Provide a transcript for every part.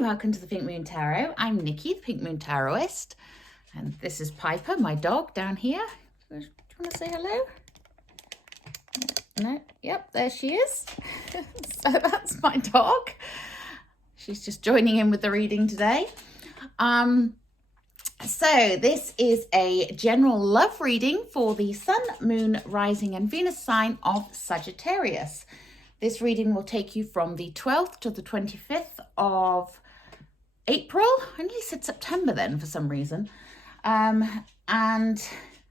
welcome to the Pink Moon Tarot. I'm Nikki, the Pink Moon Tarotist, and this is Piper, my dog, down here. Do you want to say hello? No? Yep, there she is. So that's my dog. She's just joining in with the reading today. So this is a general love reading for the Sun, Moon, Rising and Venus sign of Sagittarius. This reading will take you from the 12th to the 25th of April. I nearly said September then for some reason. And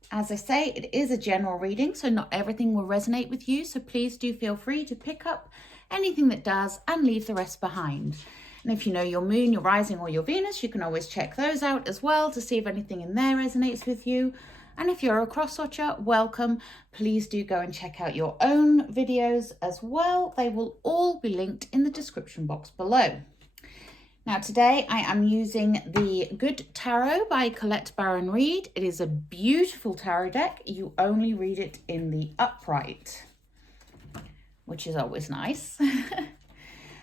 as I say, it is a general reading, so not everything will resonate with you. So please do feel free to pick up anything that does and leave the rest behind. And if you know your moon, your rising or your Venus, you can always check those out as well to see if anything in there resonates with you. And if you're a cross-watcher, welcome. Please do go and check out your own videos as well. They will all be linked in the description box below. Now today I am using the Good Tarot by Colette Baron Reid. It is a beautiful tarot deck. You only read it in the upright, which is always nice.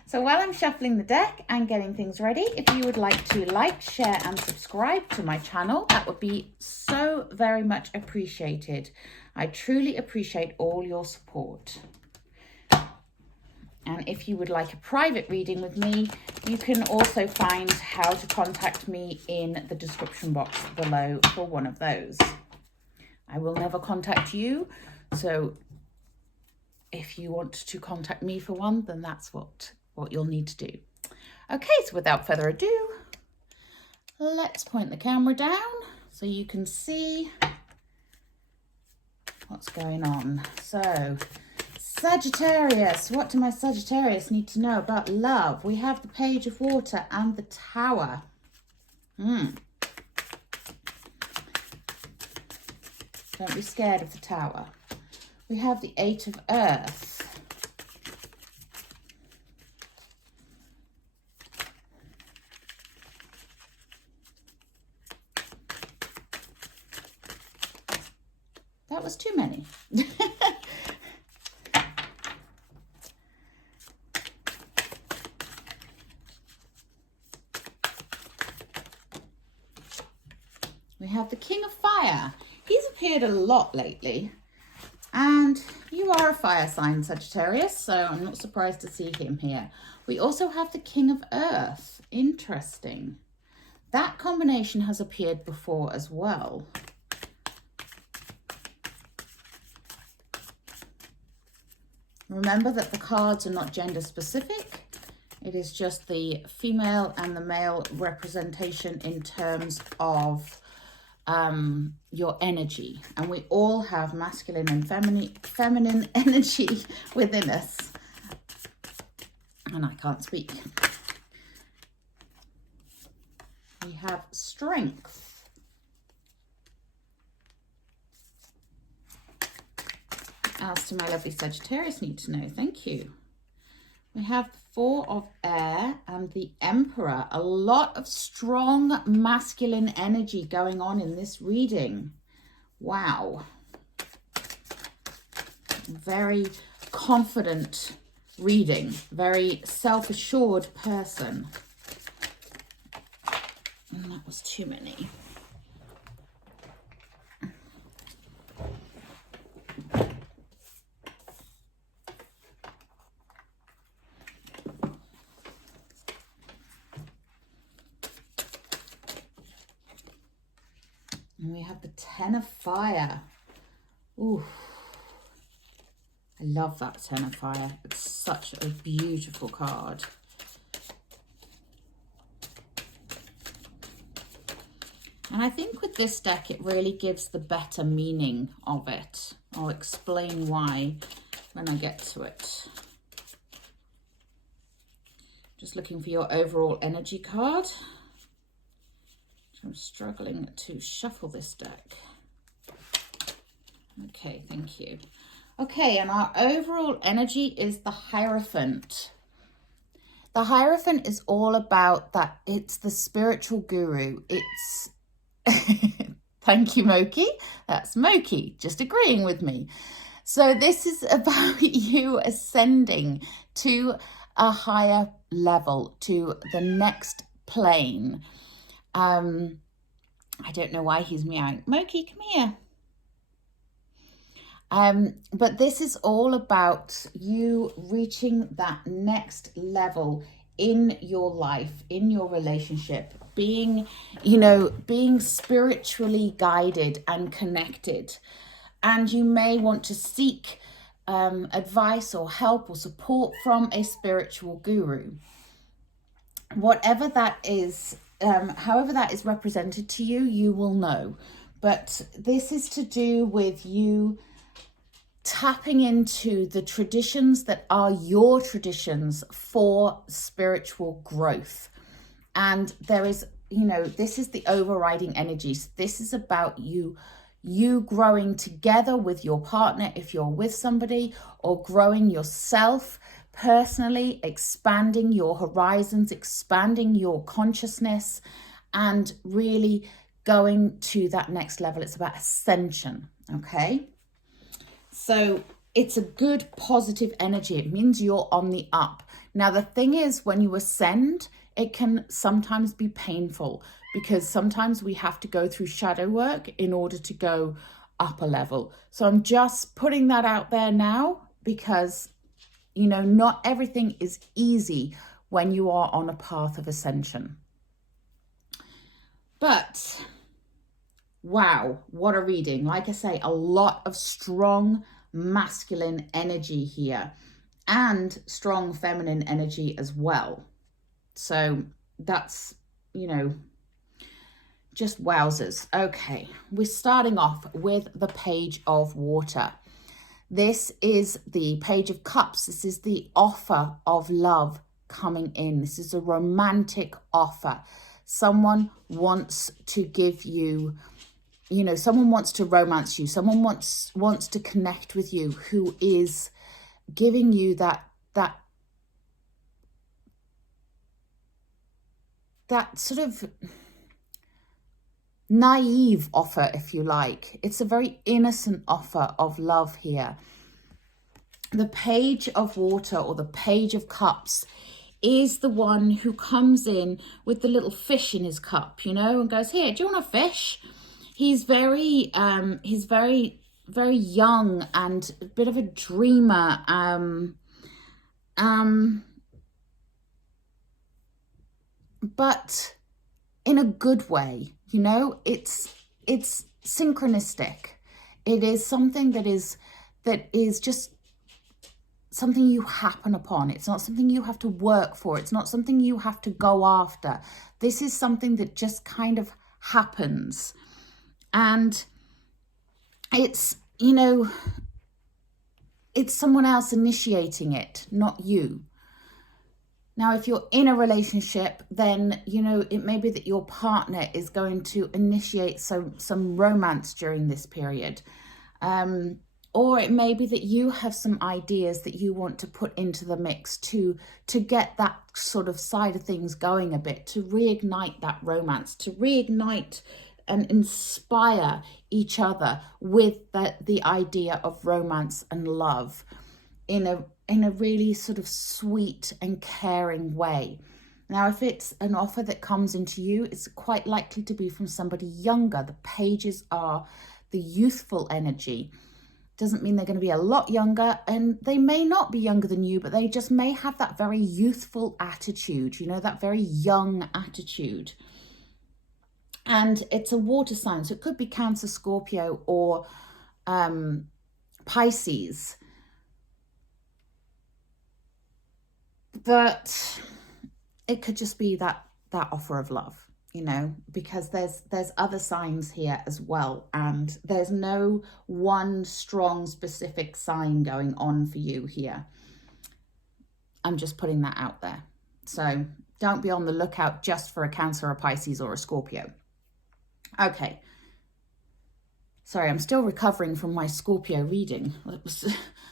So while I'm shuffling the deck and getting things ready, if you would like to like, share and subscribe to my channel, that would be so very much appreciated. I truly appreciate all your support. And if you would like a private reading with me, you can also find how to contact me in the description box below for one of those. I will never contact you, so if you want to contact me for one, then that's what you'll need to do. Okay, so without further ado, let's point the camera down so you can see what's going on. So, Sagittarius, what do my Sagittarius need to know about love? We have the Page of Water and the Tower. Don't be scared of the Tower. We have the Eight of Earth. That was too many. We have the King of Fire. He's appeared a lot lately. And you are a fire sign, Sagittarius, so I'm not surprised to see him here. We also have the King of Earth. Interesting. That combination has appeared before as well. Remember that the cards are not gender specific. It is just the female and the male representation in terms of your energy. And we all have masculine and feminine energy within us. And I can't speak. We have strength. Else do my lovely Sagittarius need to know? Thank you. We have the Four of Air and the Emperor. A lot of strong masculine energy going on in this reading. Wow. Very confident reading. Very self-assured person. And that was too many. And we have the Ten of Fire. Ooh, I love that Ten of Fire. It's such a beautiful card. And I think with this deck, it really gives the better meaning of it. I'll explain why when I get to it. Just looking for your overall energy card. I'm struggling to shuffle this deck. Okay, thank you. Okay, and our overall energy is the Hierophant. The Hierophant is all about that. It's the spiritual guru. It's, thank you, Moki. That's Moki, just agreeing with me. So this is about you ascending to a higher level, to the next plane. I don't know why he's meowing. Moki, come here. But this is all about you reaching that next level in your life, in your relationship, being, being spiritually guided and connected. And you may want to seek advice or help or support from a spiritual guru. Whatever that is, however that is represented to you, you will know. But this is to do with you tapping into the traditions that are your traditions for spiritual growth. And there is, this is the overriding energy. So this is about you growing together with your partner if you're with somebody, or growing yourself personally, expanding your horizons, expanding your consciousness, and really going to that next level. It's about ascension, okay? So it's a good positive energy. It means you're on the up. Now, the thing is, when you ascend, it can sometimes be painful, because sometimes we have to go through shadow work in order to go up a level. So I'm just putting that out there now, because, not everything is easy when you are on a path of ascension. But wow, what a reading. Like I say, a lot of strong masculine energy here, and strong feminine energy as well. So that's, just wowzers. Okay, we're starting off with the Page of Water. This is the Page of Cups. This is the offer of love coming in. This is a romantic offer. Someone wants to give you, someone wants to romance you. Someone wants to connect with you, who is giving you that sort of naive offer, if you like. It's a very innocent offer of love here. The Page of Water, or the Page of Cups, is the one who comes in with the little fish in his cup, and goes, here, do you want a fish? He's very very young and a bit of a dreamer. But in a good way, it's synchronistic. It is something that is just something you happen upon. It's not something you have to work for. It's not something you have to go after. This is something that just kind of happens. And it's, it's someone else initiating it, not you. Now, if you're in a relationship, then, it may be that your partner is going to initiate some romance during this period. Or it may be that you have some ideas that you want to put into the mix to get that sort of side of things going a bit, to reignite that romance, to reignite and inspire each other with the idea of romance and love in a really sort of sweet and caring way. Now, if it's an offer that comes into you, it's quite likely to be from somebody younger. The pages are the youthful energy. Doesn't mean they're going to be a lot younger, and they may not be younger than you, but they just may have that very youthful attitude, that very young attitude. And it's a water sign, so it could be Cancer, Scorpio, or Pisces. But it could just be that offer of love, because there's other signs here as well, and there's no one strong specific sign going on for you here. I'm just putting that out there. So don't be on the lookout just for a Cancer, a Pisces, or a Scorpio. Okay. Sorry, I'm still recovering from my Scorpio reading.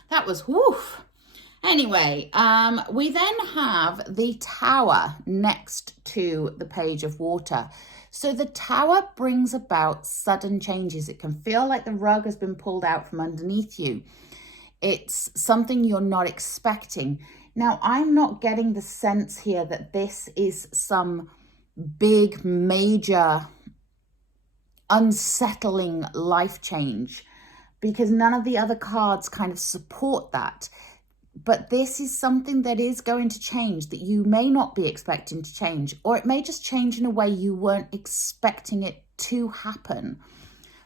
That was woof. Anyway, we then have the Tower next to the Page of Water. So the Tower brings about sudden changes. It can feel like the rug has been pulled out from underneath you. It's something you're not expecting. Now, I'm not getting the sense here that this is some big, major, unsettling life change, because none of the other cards kind of support that. But this is something that is going to change, that you may not be expecting to change, or it may just change in a way you weren't expecting it to happen.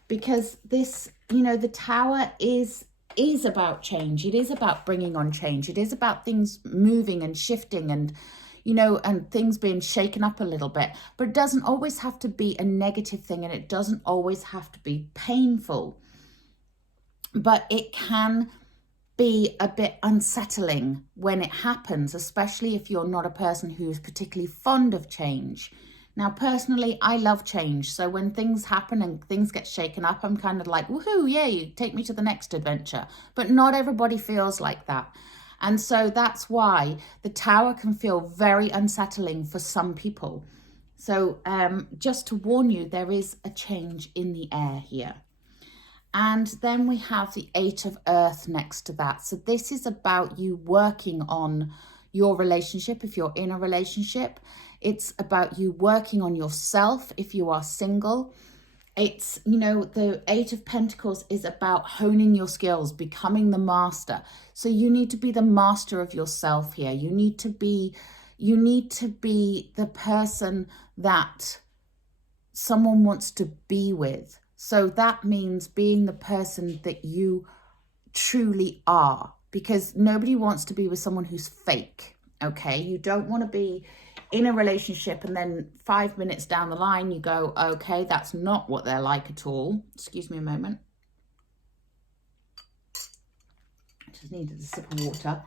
Because this, you know, the Tower is about change. It is about bringing on change. It is about things moving and shifting and, you know, and things being shaken up a little bit. But it doesn't always have to be a negative thing, and it doesn't always have to be painful. But it can be a bit unsettling when it happens, especially if you're not a person who's particularly fond of change. Now, personally, I love change. So when things happen and things get shaken up, I'm kind of like, woohoo, yay, take me to the next adventure. But not everybody feels like that. And so that's why the Tower can feel very unsettling for some people. So just to warn you, there is a change in the air here. And then we have the Eight of Earth next to that. So this is about you working on your relationship if you're in a relationship. It's about you working on yourself if you are single. It's, you know, the Eight of Pentacles is about honing your skills, becoming the master. So you need to be the master of yourself here. You need to be the person that someone wants to be with. So that means being the person that you truly are, because nobody wants to be with someone who's fake, okay? You don't want to be in a relationship and then 5 minutes down the line you go, okay, that's not what they're like at all. Excuse me a moment. I just needed a sip of water.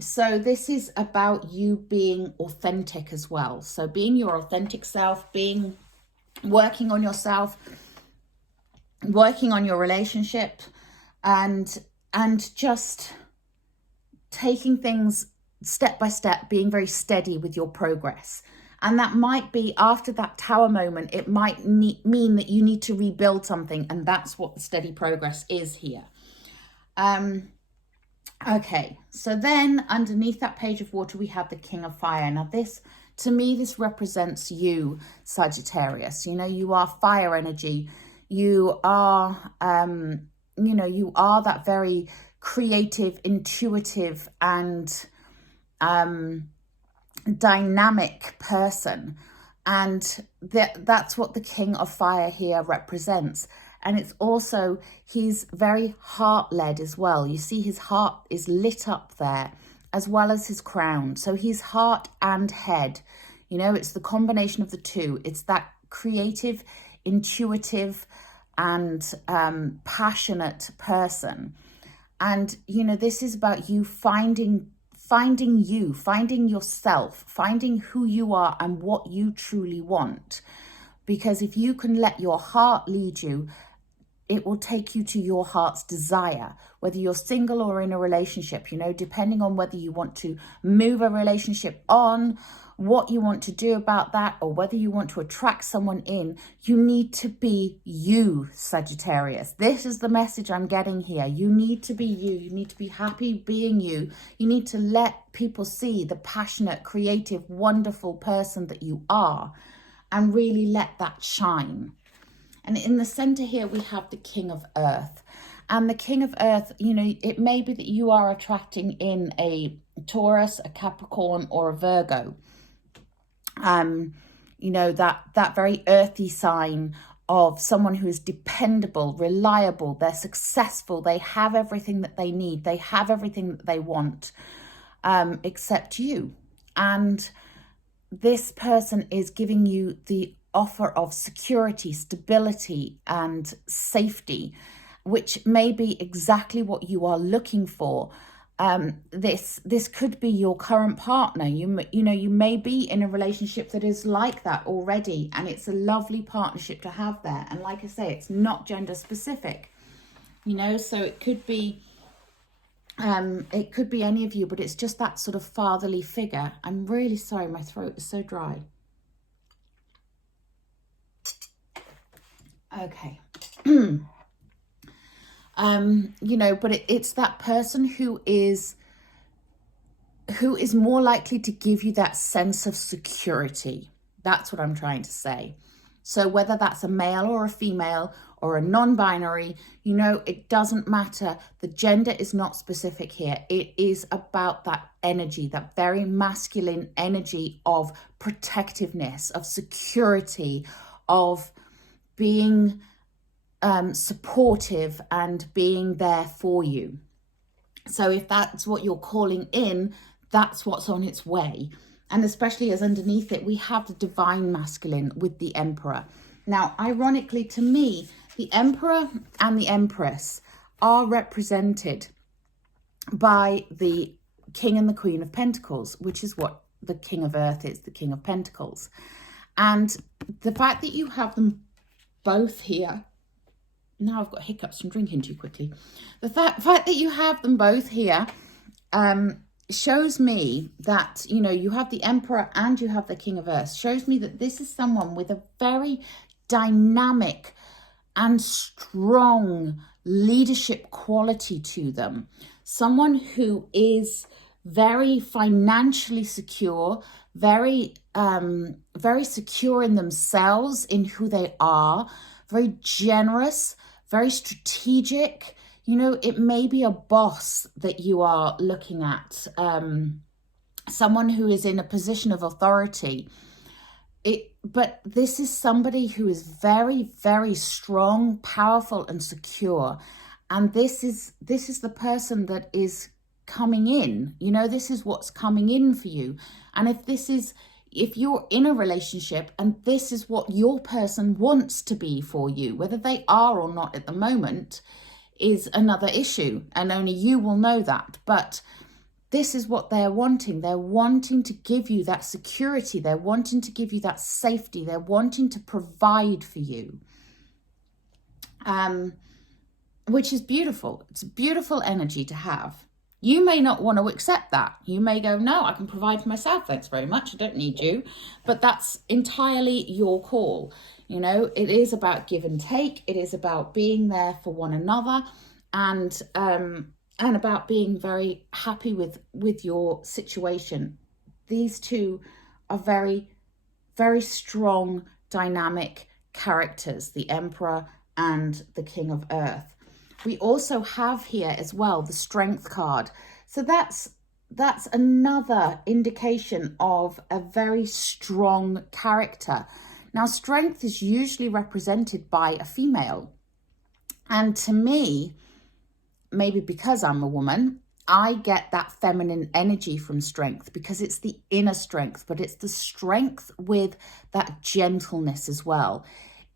So this is about you being authentic as well. So being your authentic self, working on yourself, working on your relationship, and just taking things step by step, being very steady with your progress. And that might be after that Tower moment, it might mean that you need to rebuild something, and that's what the steady progress is here. Okay, so then underneath that Page of Water, we have the King of Fire. Now this, to me, this represents you, Sagittarius. You know, you are fire energy. You are, you know, you are that very creative, intuitive, and dynamic person. And that's what the King of Fire here represents. And it's also, he's very heart-led as well. You see his heart is lit up there, as well as his crown. So he's heart and head. You know, it's the combination of the two. It's that creative, intuitive, and passionate person. And, you know, this is about you finding you, finding yourself, finding who you are and what you truly want. Because if you can let your heart lead you, it will take you to your heart's desire, whether you're single or in a relationship, you know, depending on whether you want to move a relationship on, what you want to do about that, or whether you want to attract someone in. You need to be you, Sagittarius. This is the message I'm getting here. You need to be you. You need to be happy being you. You need to let people see the passionate, creative, wonderful person that you are, and really let that shine. And in the center here, we have the King of Earth. And the King of Earth, you know, it may be that you are attracting in a Taurus, a Capricorn, or a Virgo. You know, that very earthy sign of someone who is dependable, reliable, they're successful, they have everything that they need, they have everything that they want, except you. And this person is giving you the offer of security, stability, and safety, which may be exactly what you are looking for. This could be your current partner. You know, you may be in a relationship that is like that already, and it's a lovely partnership to have there. And like I say, it's not gender specific, you know, so it could be any of you, but it's just that sort of fatherly figure. I'm really sorry, my throat is so dry. Okay. You know, but it's that person who is who is more likely to give you that sense of security. That's what I'm trying to say. So whether that's a male or a female or a non-binary, you know, it doesn't matter. The gender is not specific here. It is about that energy, that very masculine energy of protectiveness, of security, of being supportive and being there for you. So if that's what you're calling in, that's what's on its way. And especially as underneath it, we have the divine masculine with the Emperor. Now, ironically to me, the Emperor and the Empress are represented by the King and the Queen of Pentacles, which is what the King of Earth is, the King of Pentacles. And the fact that you have them both here, now I've got hiccups from drinking too quickly. The fact that you have them both here shows me that, you know, you have the Emperor and you have the King of Earth, shows me that this is someone with a very dynamic and strong leadership quality to them. Someone who is very financially secure, very secure in themselves, in who they are, very generous, very strategic. You know, it may be a boss that you are looking at, someone who is in a position of authority. But this is somebody who is very, very strong, powerful, and secure. And this is the person that is coming in. You know, this is what's coming in for you. And if you're in a relationship and this is what your person wants to be for you, whether they are or not at the moment, is another issue, and only you will know that. But this is what they're wanting. They're wanting to give you that security. They're wanting to give you that safety. They're wanting to provide for you, which is beautiful. It's a beautiful energy to have. You may not want to accept that. You may go, no, I can provide for myself. Thanks very much. I don't need you. But that's entirely your call. You know, it is about give and take. It is about being there for one another, and about being very happy with your situation. These two are very, very strong, dynamic characters, the Emperor and the King of Earth. We also have here as well the Strength card. So that's another indication of a very strong character. Now, strength is usually represented by a female. And to me, maybe because I'm a woman, I get that feminine energy from strength, because it's the inner strength, but it's the strength with that gentleness as well.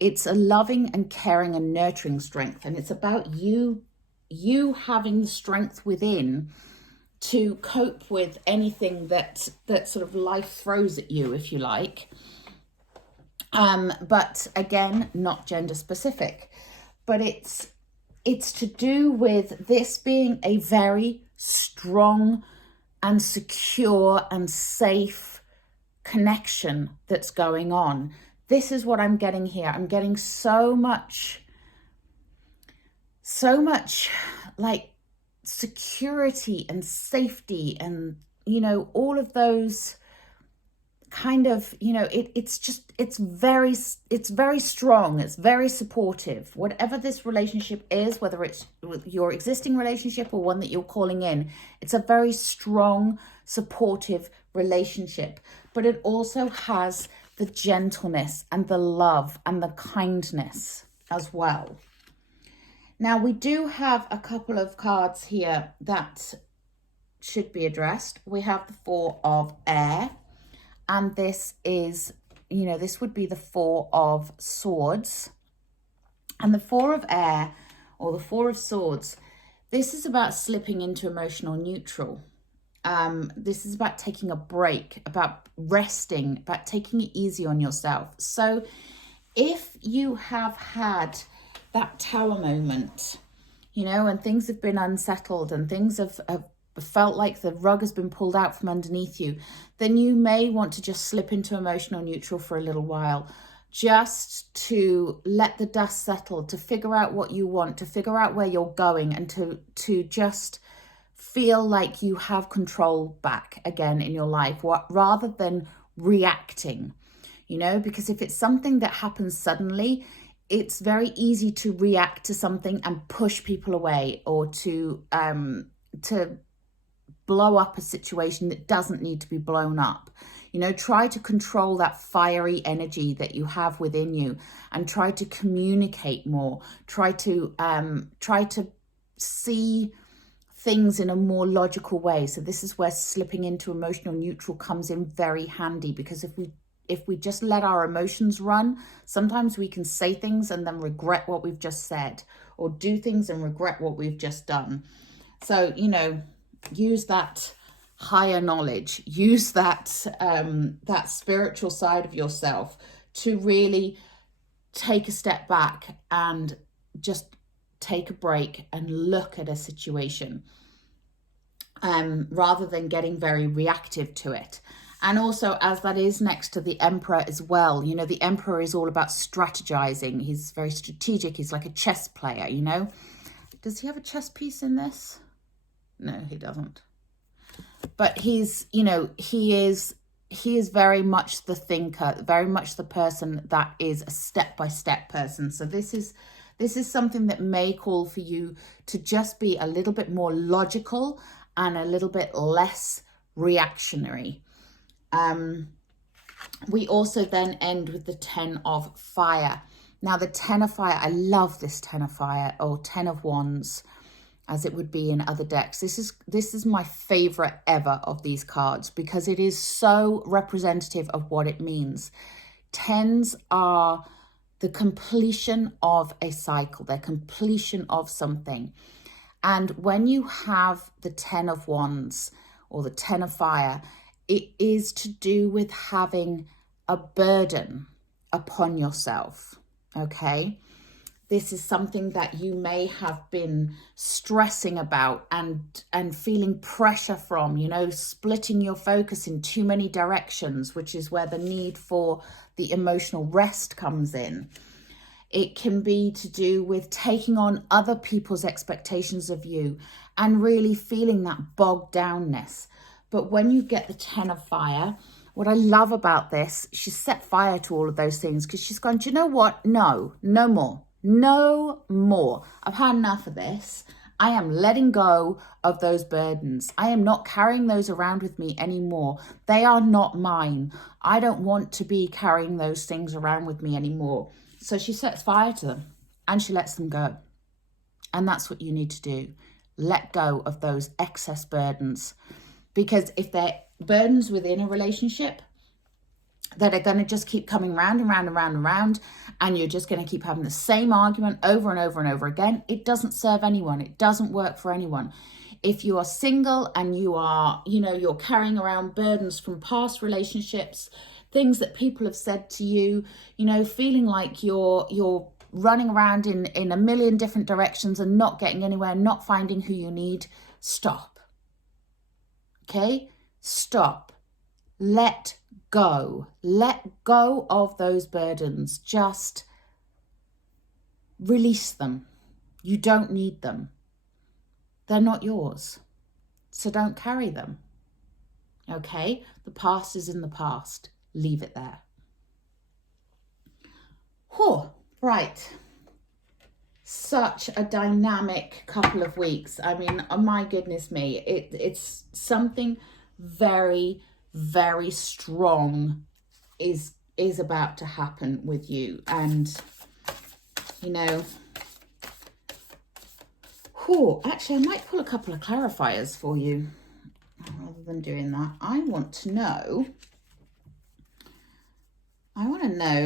It's a loving and caring and nurturing strength. And it's about you having the strength within to cope with anything that sort of life throws at you, if you like. But again, not gender specific, but it's to do with this being a very strong and secure and safe connection that's going on. This is what I'm getting here. I'm getting so much like security and safety and, you know, all of those kind of, you know, it's very strong. It's very supportive. Whatever this relationship is, whether it's with your existing relationship or one that you're calling in, it's a very strong, supportive relationship. But it also has the gentleness and the love and the kindness as well. Now, we do have a couple of cards here that should be addressed. We have the Four of Air, and this is, you know, this would be the Four of Swords. And the Four of Air, or the Four of Swords, this is about slipping into emotional neutral. This is about taking a break, about resting, about taking it easy on yourself. So if you have had that tower moment, you know, and things have been unsettled and things have felt like the rug has been pulled out from underneath you, then you may want to just slip into emotional neutral for a little while, just to let the dust settle, to figure out what you want, to figure out where you're going, and to just feel like you have control back again in your life, rather than reacting, you know, because if it's something that happens suddenly, it's very easy to react to something and push people away, or to blow up a situation that doesn't need to be blown up. You know, try to control that fiery energy that you have within you, and try to communicate more. Try to see things in a more logical way. So this is where slipping into emotional neutral comes in very handy, because if we just let our emotions run, sometimes we can say things and then regret what we've just said, or do things and regret what we've just done. So, you know, use that higher knowledge, use that that spiritual side of yourself to really take a step back and just take a break and look at a situation, rather than getting very reactive to it. And also, as that is next to the Emperor as well, you know, the Emperor is all about strategizing. He's very strategic. He's like a chess player, you know. Does he have a chess piece in this? No, he doesn't. But he's, you know, he is very much the thinker, very much the person that is a step-by-step person. So this is something that may call for you to just be a little bit more logical and a little bit less reactionary. We also then end with the 10 of Fire. Now, the 10 of Fire, I love this 10 of Fire, or 10 of Wands, as it would be in other decks. This is my favorite ever of these cards, because it is so representative of what it means. 10s are the completion of a cycle, the completion of something. And when you have the 10 of Wands or the 10 of Fire, it is to do with having a burden upon yourself, okay? This is something that you may have been stressing about and feeling pressure from, you know, splitting your focus in too many directions, which is where the need for the emotional rest comes in. It can be to do with taking on other people's expectations of you and really feeling that bogged downness. But when you get the 10 of Fire, what I love about this, she's set fire to all of those things, because she's gone, do you know what? No more. No more. I've had enough of this. I am letting go of those burdens. I am not carrying those around with me anymore. They are not mine. I don't want to be carrying those things around with me anymore. So she sets fire to them and she lets them go. And that's what you need to do. Let go of those excess burdens. Because if they're burdens within a relationship that are going to just keep coming round and round and round and round, and you're just going to keep having the same argument over and over and over again, it doesn't serve anyone. It doesn't work for anyone. If you are single and you are, you know, you're carrying around burdens from past relationships, things that people have said to you, you know, feeling like you're running around in a million different directions and not getting anywhere, not finding who you need, stop. Okay? Stop. Let go. Let go of those burdens. Just release them. You don't need them. They're not yours. So don't carry them. Okay? The past is in the past. Leave it there. Whew, right. Such a dynamic couple of weeks. I mean, oh my goodness me, it's something very, very strong is about to happen with you. And, you know, actually, I might pull a couple of clarifiers for you rather than doing that. I want to know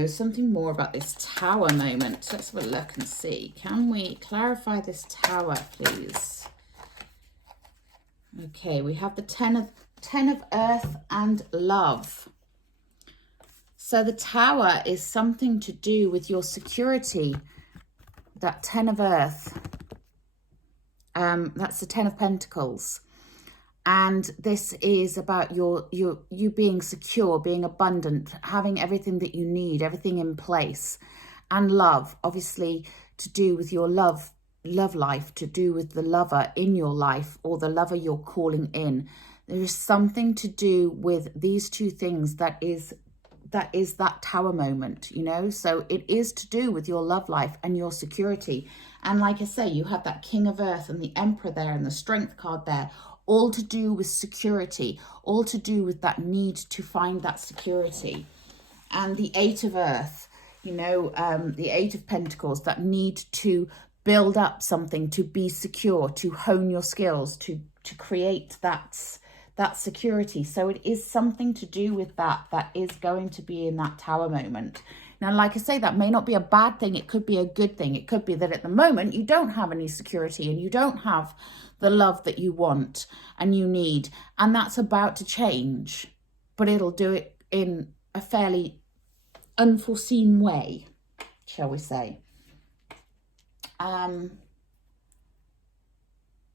something more about this Tower moment. Let's have a look and see. Can we clarify this Tower, please? Okay, we have the 10 of Earth and Love. So the Tower is something to do with your security. That 10 of Earth. That's the 10 of Pentacles. And this is about you being secure, being abundant, having everything that you need, everything in place. And love, obviously, to do with your love love life, to do with the lover in your life or the lover you're calling in. There is something to do with these two things that is that tower moment, you know. So it is to do with your love life and your security. And like I say, you have that King of Earth and the Emperor there and the Strength card there, all to do with security, all to do with that need to find that security. And the Eight of Earth, you know, the Eight of Pentacles, that need to build up something, to be secure, to hone your skills, to create that security. So it is something to do with that is going to be in that tower moment. Now, like I say, that may not be a bad thing. It could be a good thing. It could be that at the moment you don't have any security and you don't have the love that you want and you need. And that's about to change, but it'll do it in a fairly unforeseen way, shall we say.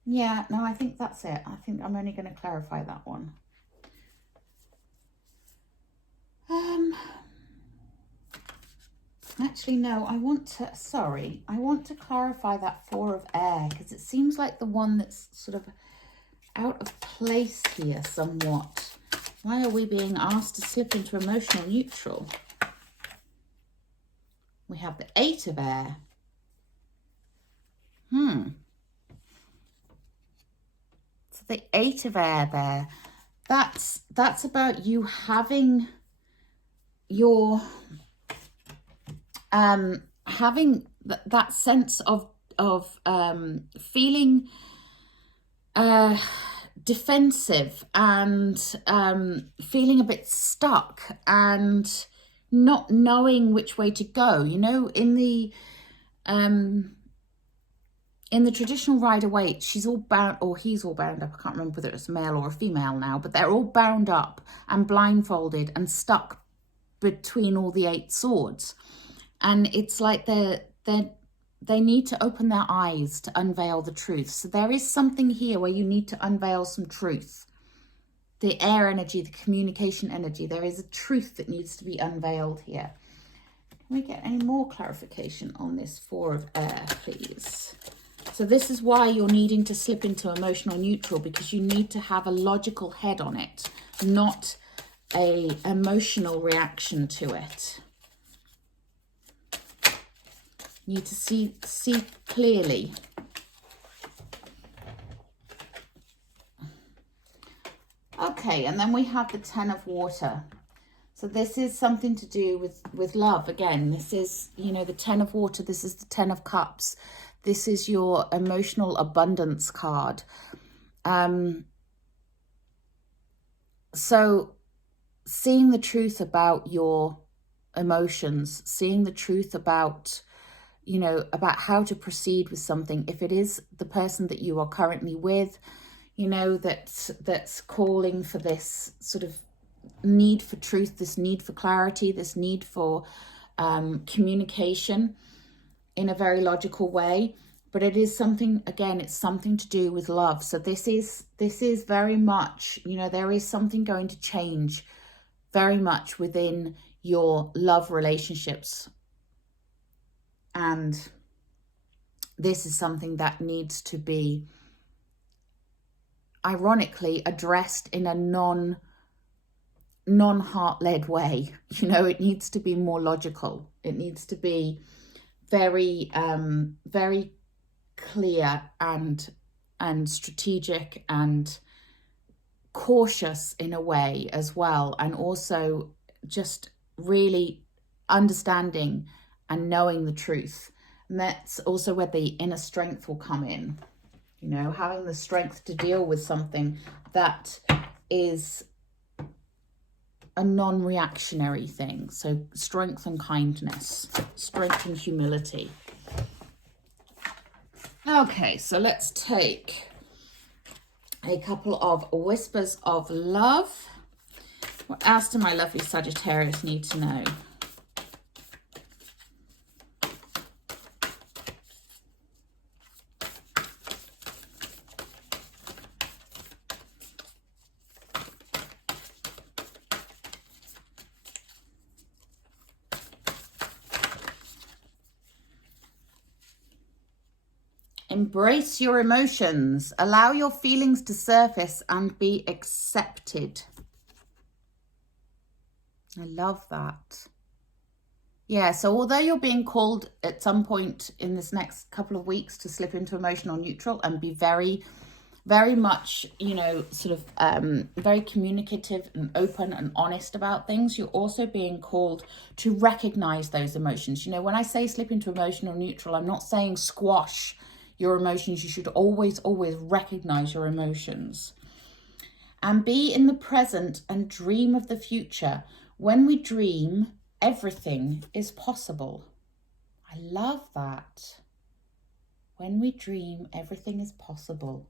Yeah, no, I think that's it. I think I'm only going to clarify that one. Actually, no, I want to clarify that Four of Air, because it seems like the one that's sort of out of place here somewhat. Why are we being asked to slip into emotional neutral? We have the Eight of Air. So the Eight of Air there, that's about you having your having that sense of feeling defensive and feeling a bit stuck and not knowing which way to go. You know, in the traditional Rider-Waite, she's all bound, or he's all bound up. I can't remember whether it's a male or a female now, but they're all bound up and blindfolded and stuck between all the 8 swords. And it's like they need to open their eyes to unveil the truth. So there is something here where you need to unveil some truth. The air energy, the communication energy, there is a truth that needs to be unveiled here. Can we get any more clarification on this Four of Air, please? So this is why you're needing to slip into emotional neutral, because you need to have a logical head on it, not a emotional reaction to it. You need to see clearly. Okay, and then we have the Ten of Water. So this is something to do with love. Again, this is, you know, the Ten of Water. This is the Ten of Cups. This is your emotional abundance card. So seeing the truth about your emotions, seeing the truth about, you know, about how to proceed with something. If it is the person that you are currently with, you know, that's calling for this sort of need for truth, this need for clarity, this need for communication in a very logical way. But it is something, again, it's something to do with love. So this is very much, you know, there is something going to change very much within your love relationships. And this is something that needs to be, ironically, addressed in a non-heart-led way. You know, it needs to be more logical. It needs to be very, very clear and strategic and cautious in a way as well. And also just really understanding and knowing the truth. And that's also where the inner strength will come in. You know, having the strength to deal with something that is a non-reactionary thing. So strength and kindness, strength and humility. Okay, so let's take a couple of whispers of love. What else do my lovely Sagittarius need to know? Embrace your emotions. Allow your feelings to surface and be accepted. I love that. Yeah, so although you're being called at some point in this next couple of weeks to slip into emotional neutral and be very, very much, you know, sort of very communicative and open and honest about things, you're also being called to recognize those emotions. You know, when I say slip into emotional neutral, I'm not saying squash your emotions. You should always, always recognize your emotions. And be in the present and dream of the future. When we dream, everything is possible. I love that. When we dream, everything is possible.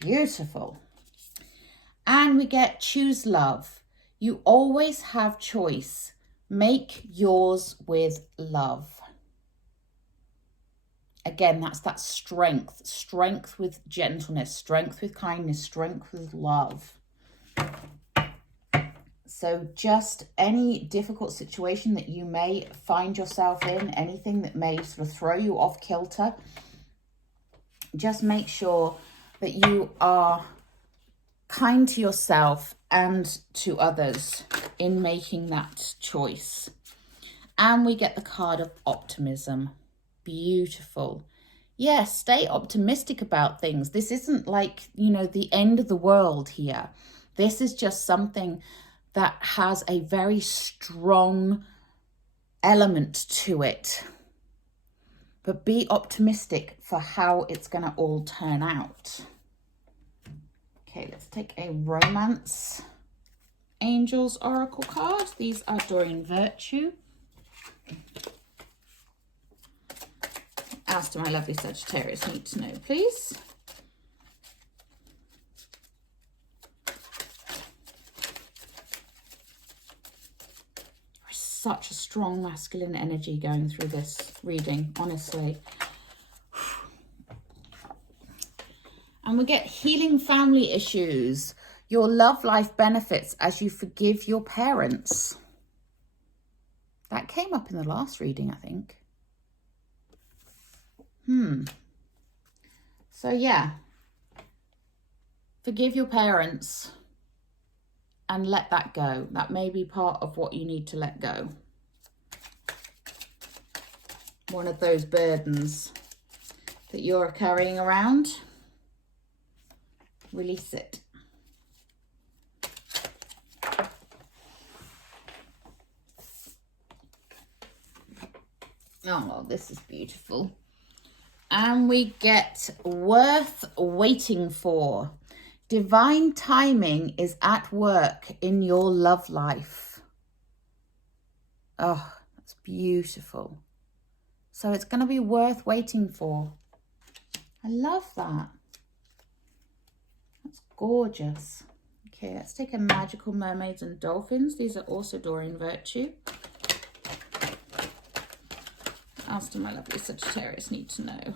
Beautiful. And we get choose love. You always have choice. Make yours with love. Again, that's that strength. Strength with gentleness, strength with kindness, strength with love. So just any difficult situation that you may find yourself in, anything that may sort of throw you off kilter, just make sure that you are kind to yourself and to others in making that choice. And we get the card of optimism. Beautiful. Yes, stay optimistic about things. This isn't like, you know, the end of the world here. This is just something that has a very strong element to it. But be optimistic for how it's going to all turn out. Okay, let's take a Romance Angels Oracle card. These are Dorian Virtue. As to my lovely Sagittarius need to know, please. There's such a strong masculine energy going through this reading, honestly. And we get healing family issues. Your love life benefits as you forgive your parents. That came up in the last reading, I think. So yeah, forgive your parents and let that go. That may be part of what you need to let go. One of those burdens that you're carrying around, release it. Oh, this is beautiful. And we get worth waiting for. Divine timing is at work in your love life. Oh, that's beautiful. So it's going to be worth waiting for. I love that. That's gorgeous. Okay, let's take a Magical Mermaids and Dolphins. These are also Dorian Virtue. Else do my lovely Sagittarius need to know?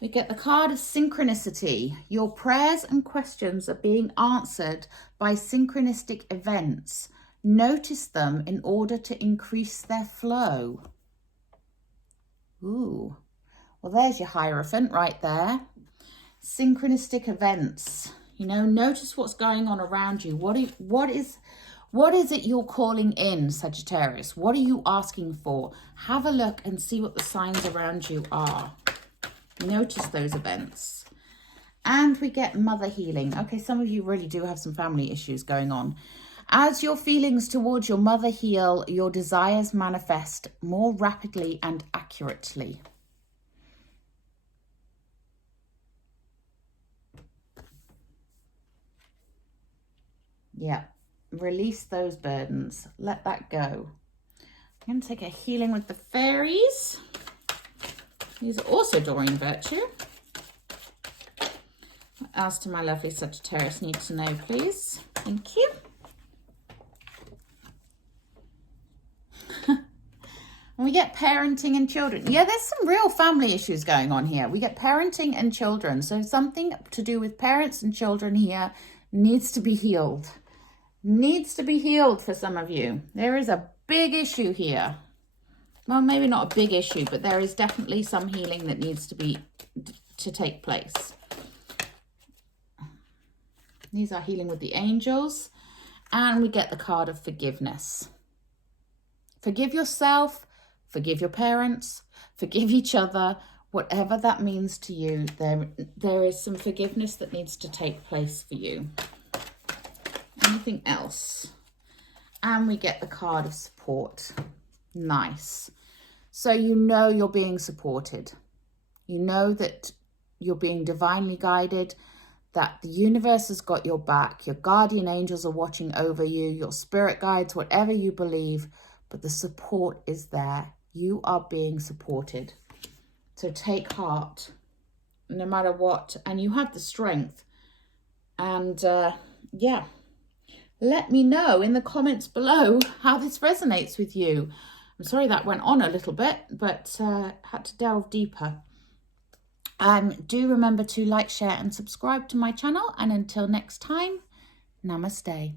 We get the card of synchronicity. Your prayers and questions are being answered by synchronistic events. Notice them in order to increase their flow. Ooh, well, there's your Hierophant right there. Synchronistic events. You know, notice what's going on around you. What is it you're calling in, Sagittarius? What are you asking for? Have a look and see what the signs around you are. Notice those events. And we get mother healing. Okay, some of you really do have some family issues going on. As your feelings towards your mother heal, your desires manifest more rapidly and accurately. Yeah. Release those burdens. Let that go. I'm going to take a healing with the fairies. These are also Dorian Virtue. What else do my lovely Sagittarius need to know, please? Thank you. And we get parenting and children. Yeah, there's some real family issues going on here. We get parenting and children. So something to do with parents and children here needs to be healed. Needs to be healed for some of you. There is a big issue here. well, maybe not a big issue, but there is definitely some healing that needs to take place. These are healing with the angels. And we get the card of forgiveness. Forgive yourself, forgive your parents, forgive each other, whatever that means to you. There is some forgiveness that needs to take place for you. Anything else? And we get the card of support. Nice. So you know you're being supported. You know that you're being divinely guided, that the universe has got your back. Your guardian angels are watching over you, your spirit guides, whatever you believe, but the support is there. You are being supported. So take heart, no matter what, and you have the strength. And yeah, let me know in the comments below how this resonates with you. I'm sorry that went on a little bit, but had to delve deeper. Do remember to like, share and subscribe to my channel. And until next time, namaste.